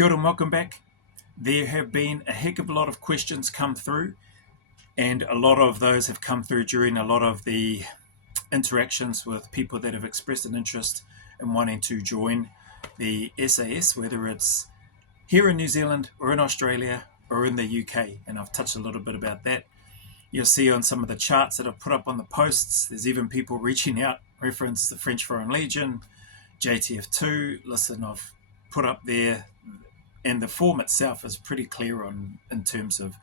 Kia ora and welcome back. There have been a heck of a lot of questions come through, and a lot of those have come through during a lot of the interactions with people that have expressed an interest in wanting to join the SAS, whether it's here in New Zealand or in Australia or in the UK, and I've touched a little bit about that. You'll see on some of the charts that I've put up on the posts, there's even people reaching out, reference the French Foreign Legion, JTF2. Listen, I've put up there, and the form itself is pretty clear in terms of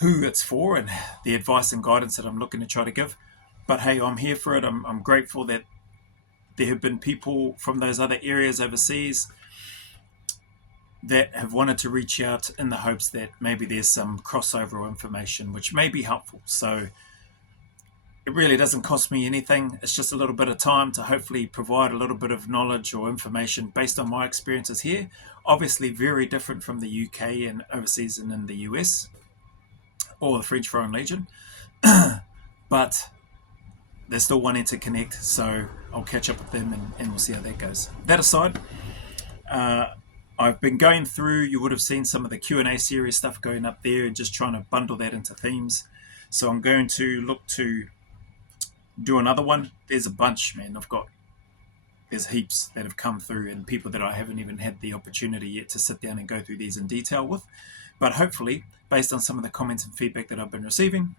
who it's for and the advice and guidance that I'm looking to try to give. But hey, I'm here for it. I'm grateful that there have been people from those other areas overseas that have wanted to reach out in the hopes that maybe there's some crossover or information which may be helpful. So it really doesn't cost me anything. It's just a little bit of time to hopefully provide a little bit of knowledge or information based on my experiences here. Obviously very different from the UK and overseas and in the US or the French Foreign Legion. But they're still wanting to connect, so I'll catch up with them and we'll see how that goes. That aside, I've been going through, you would have seen some of the Q&A series stuff going up there and just trying to bundle that into themes. So I'm going to look to do another one. There's a bunch, man. There's heaps that have come through and people that I haven't even had the opportunity yet to sit down and go through these in detail with. But hopefully, based on some of the comments and feedback that I've been receiving,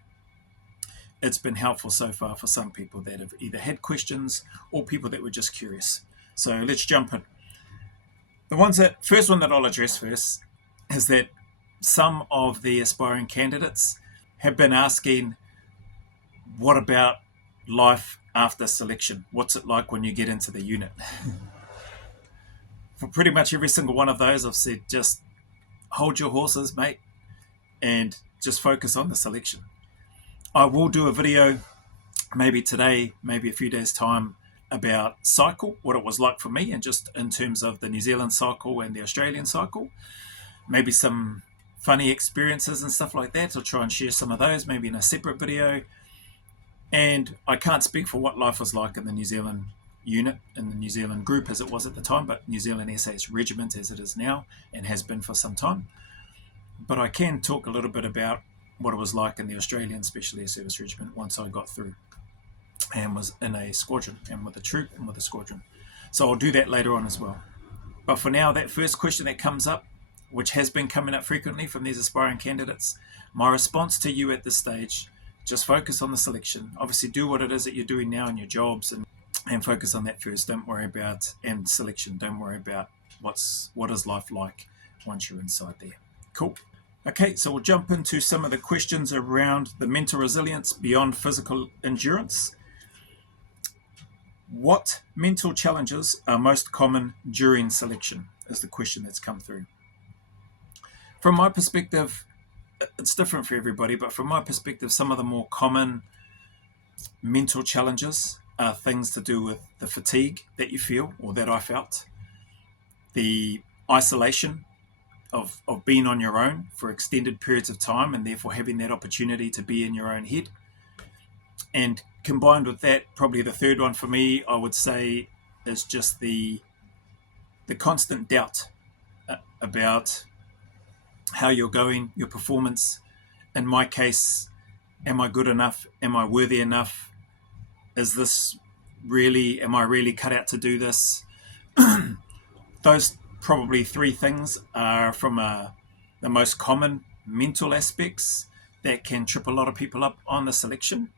it's been helpful so far for some people that have either had questions or people that were just curious. So let's jump in. First one that I'll address first is that some of the aspiring candidates have been asking, what about life after selection? What's it like when you get into the unit? For pretty much every single one of those, I've said, just hold your horses, mate, and just focus on the selection. I will do a video, maybe today, maybe a few days' time, about cycle, what it was like for me, and just in terms of the New Zealand cycle and the Australian cycle. Maybe some funny experiences and stuff like that. I'll try and share some of those, maybe in a separate video. And I can't speak for what life was like in the New Zealand unit, in the New Zealand group as it was at the time, but New Zealand SAS Regiment as it is now and has been for some time. But I can talk a little bit about what it was like in the Australian Special Air Service Regiment once I got through and was in a squadron and with a troop and with a squadron. So I'll do that later on as well. But for now, that first question that comes up, which has been coming up frequently from these aspiring candidates, my response to you at this stage, just focus on the selection. Obviously do what it is that you're doing now in your jobs and focus on that first. Don't worry about, and selection, don't worry about what is life like once you're inside there. Cool. Okay, so we'll jump into some of the questions around the mental resilience beyond physical endurance. What mental challenges are most common during selection is the question that's come through. From my perspective, it's different for everybody, but from my perspective, some of the more common mental challenges are things to do with the fatigue that you feel, or that I felt, the isolation of being on your own for extended periods of time and therefore having that opportunity to be in your own head. And combined with that, probably the third one for me, I would say, is just the constant doubt about how you're going, your performance. In my case, am I good enough? Am I worthy enough? Am I really cut out to do this? Those probably three things are from the most common mental aspects that can trip a lot of people up on the selection,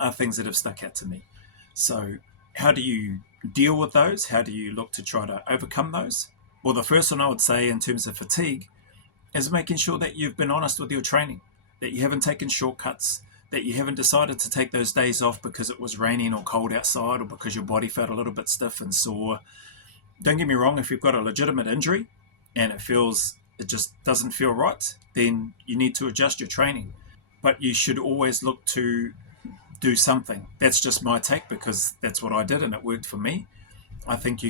are things that have stuck out to me. So how do you deal with those? How do you look to try to overcome those? Well, the first one I would say in terms of fatigue is making sure that you've been honest with your training, that you haven't taken shortcuts, that you haven't decided to take those days off because it was raining or cold outside or because your body felt a little bit stiff and sore. Don't get me wrong, if you've got a legitimate injury and it just doesn't feel right, then you need to adjust your training. But you should always look to do something. That's just my take because that's what I did and it worked for me. I think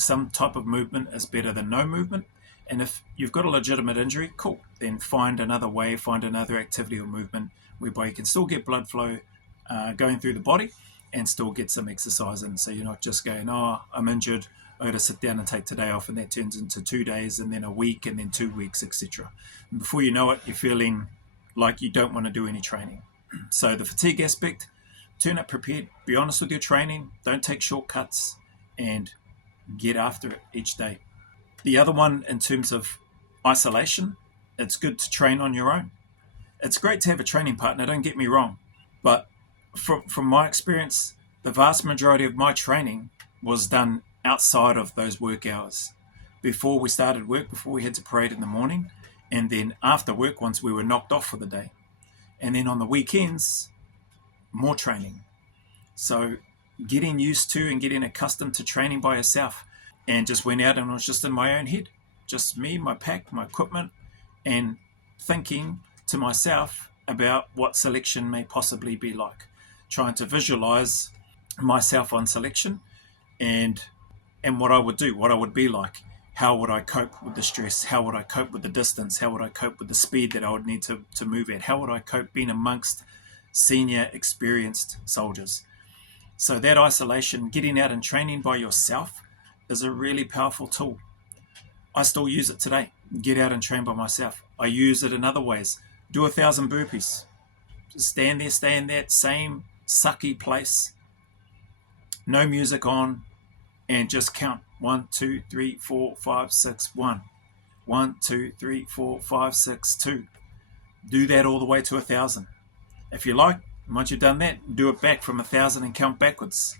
some type of movement is better than no movement. And if you've got a legitimate injury, cool, then find another way, find another activity or movement whereby you can still get blood flow going through the body and still get some exercise in. So you're not just going, oh, I'm injured, I got to sit down and take today off, and that turns into 2 days, and then a week, and then 2 weeks, etc. And before you know it, you're feeling like you don't want to do any training. So the fatigue aspect, turn up prepared, be honest with your training, don't take shortcuts, and get after it each day. The other one, in terms of isolation, it's good to train on your own. It's great to have a training partner, don't get me wrong, but from my experience, the vast majority of my training was done outside of those work hours. Before we started work, before we had to parade in the morning, and then after work once we were knocked off for the day. And then on the weekends, more training. So getting used to and getting accustomed to training by yourself, and just went out and I was just in my own head, just me, my pack, my equipment, and thinking to myself about what selection may possibly be like, trying to visualize myself on selection and what I would do, what I would be like, how would I cope with the stress, how would I cope with the distance, how would I cope with the speed that I would need to move at, how would I cope being amongst senior experienced soldiers. So that isolation, getting out and training by yourself, is a really powerful tool. I still use it today. Get out and train by myself. I use it in other ways. Do 1,000 burpees. Just stand there, stay in that same sucky place, no music on, and just count 1, 2, 3, 4, 5, 6, 1. 1, 2, 3, 4, 5, 6, 2. Do that all the way to 1,000. If you like, once you've done that, do it back from 1,000 and count backwards.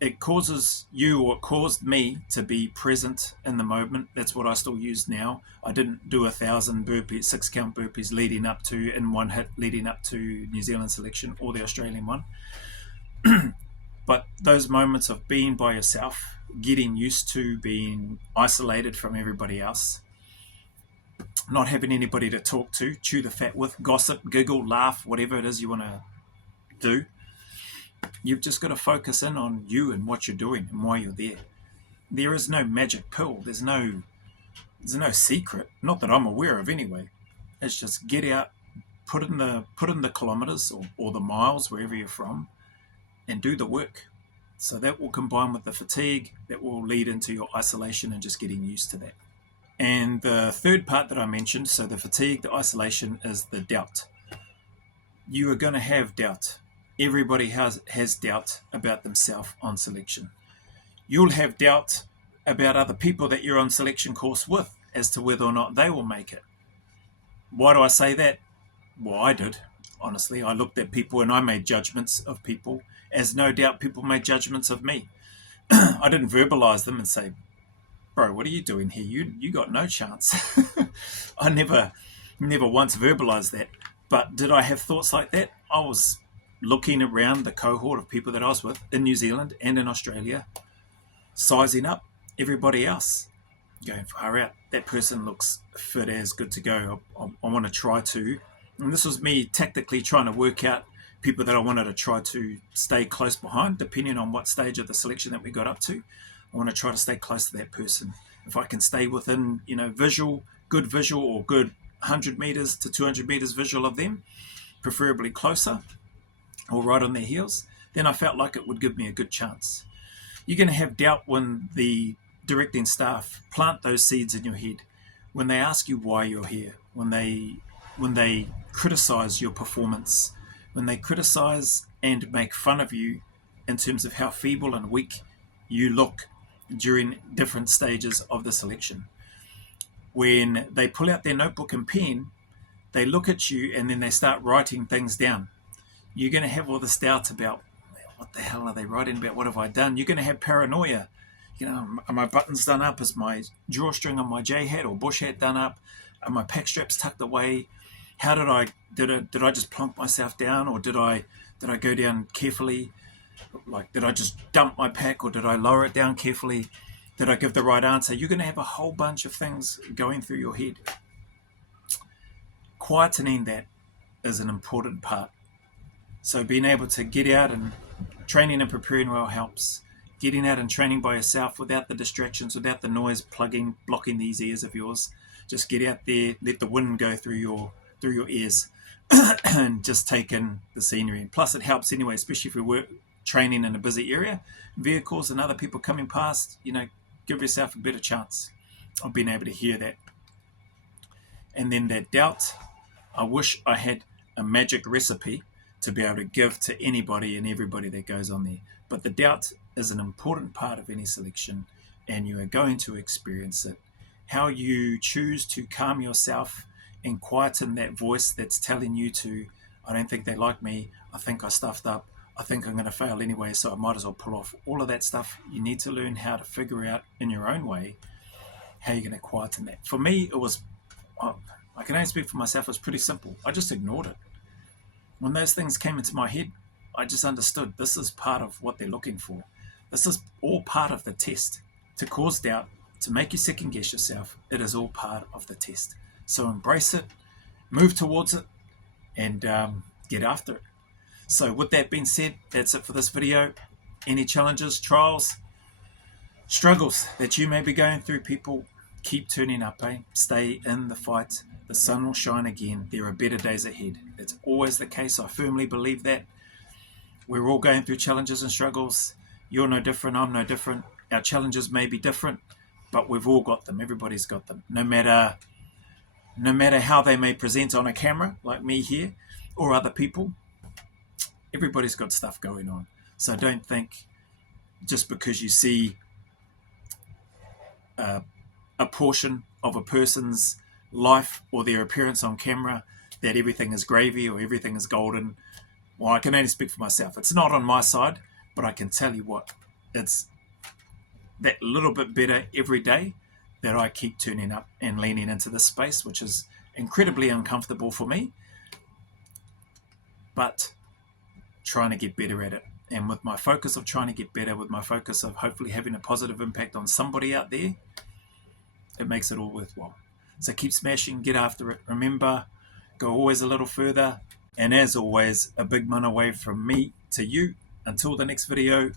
It causes you, or it caused me, to be present in the moment. That's what I still use now. I didn't do 1,000 burpees, 6 count burpees leading up to, in one hit, leading up to New Zealand selection or the Australian one. But those moments of being by yourself, getting used to being isolated from everybody else, not having anybody to talk to, chew the fat with, gossip, giggle, laugh, whatever it is you want to do, you've just got to focus in on you and what you're doing and why you're there. There is no magic pill. There's no secret, not that I'm aware of anyway. It's just get out, put in the kilometers or the miles, wherever you're from, and do the work. So that will combine with the fatigue, that will lead into your isolation and just getting used to that. And the third part that I mentioned, so the fatigue, the isolation, is the doubt. You are going to have doubt. Everybody has doubt about themselves on selection. You'll have doubt about other people that you're on selection course with as to whether or not they will make it. Why do I say that? Well, I did. Honestly, I looked at people and I made judgments of people, as no doubt people made judgments of me. I didn't verbalize them and say, bro, what are you doing here? You got no chance. I never once verbalized that. But did I have thoughts like that? I was looking around the cohort of people that I was with in New Zealand and in Australia, sizing up everybody else, going far out. That person looks fit as, good to go. I want to try to, and this was me tactically trying to work out people that I wanted to try to stay close behind, depending on what stage of the selection that we got up to. I want to try to stay close to that person. If I can stay within, good visual or good 100 meters to 200 meters visual of them, preferably closer or right on their heels, then I felt like it would give me a good chance. You're going to have doubt when the directing staff plant those seeds in your head, when they ask you why you're here, when they criticize your performance, when they criticize and make fun of you in terms of how feeble and weak you look during different stages of the selection. When they pull out their notebook and pen, they look at you and then they start writing things down. You're going to have all this doubt about, what the hell are they writing about? What have I done? You're going to have paranoia. Are my buttons done up? Is my drawstring on my J hat or bush hat done up? Are my pack straps tucked away? How did I just plonk myself down, or did I go down carefully? Like, did I just dump my pack, or did I lower it down carefully? Did I give the right answer? You're going to have a whole bunch of things going through your head. Quietening that is an important part. So being able to get out and training and preparing well helps. Getting out and training by yourself without the distractions, without the noise blocking these ears of yours. Just get out there, let the wind go through your ears and just take in the scenery. And plus it helps anyway, especially if we work training in a busy area, vehicles and other people coming past, give yourself a better chance of being able to hear that. And then that doubt, I wish I had a magic recipe to be able to give to anybody and everybody that goes on there. But the doubt is an important part of any selection, and you are going to experience it. How you choose to calm yourself and quieten that voice that's telling you to, I don't think they like me, I think I stuffed up, I think I'm going to fail anyway, so I might as well pull off. All of that stuff, you need to learn how to figure out in your own way how you're going to quieten that. For me, it was, I can only speak for myself, it was pretty simple. I just ignored it. When those things came into my head, I just understood this is part of what they're looking for. This is all part of the test. To cause doubt, to make you second guess yourself, it is all part of the test. So embrace it, move towards it, and get after it. So with that being said, that's it for this video. Any challenges, trials, struggles that you may be going through, people, keep turning up, Stay in the fight. The sun will shine again. There are better days ahead. It's always the case. I firmly believe that. We're all going through challenges and struggles. You're no different. I'm no different. Our challenges may be different, but we've all got them. Everybody's got them. No matter how they may present on a camera, like me here, or other people, everybody's got stuff going on. So don't think just because you see a portion of a person's life or their appearance on camera that everything is gravy or everything is golden. Well, I can only speak for myself. It's not on my side, but I can tell you what, it's that little bit better every day that I keep turning up and leaning into this space, which is incredibly uncomfortable for me, but trying to get better at it. And with my focus of trying to get better, with my focus of hopefully having a positive impact on somebody out there, it makes it all worthwhile. So keep smashing, get after it. Remember, go always a little further. And as always, a big mana away from me to you. Until the next video.